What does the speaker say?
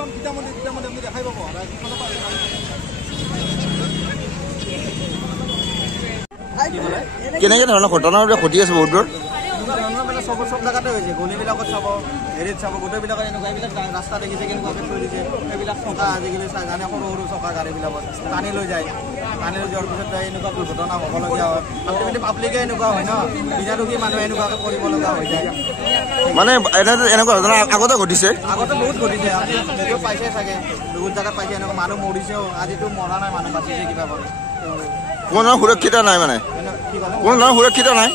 একদম গীতামন্দিৰ আপুনি দেখাই পাব কেনেকৈ ধৰণৰ ঘটনাবিলাক ঘটি আছে বহুত দূৰ মানে সব জায়গাতে হৈছে গলিবিলাকত চাব হেৰিত চাব গোটেইবিলাকত এনেকুৱা এইবিলাক ৰাস্তা দেখিছে কেনেকুৱাকৈ থৈ দিছে সেইবিলাক চকা আজিকালি জানে সৰু সৰু চকা গাড়ীবিলাকত টানি লৈ যায় টানি লৈ যোৱাৰ পিছত এনেকুৱা দুৰ্ঘটনা হ'বলগীয়া হয় আল্টিমেটলি পাব্লিকে এনেকুৱা হয় ন বিজাৰুকী মানুহে এনেকুৱাকৈ কৰিব লগা হৈ যায় মানে এনেকুৱা ঘটনা আগতে ঘটিছে আগতে বহুত ঘটিছে আপুনি ভিডিঅ' পাইছে চাগে বহুত জেগাত পাইছে এনেকুৱা মানুহ মৰিছেও আজিতো মৰা নাই মানুহ বাচিছে কিবা কৰে কোনো ধৰণৰ সুৰক্ষিত নাই মানে কোনো ধৰণৰ সুৰক্ষিত নাই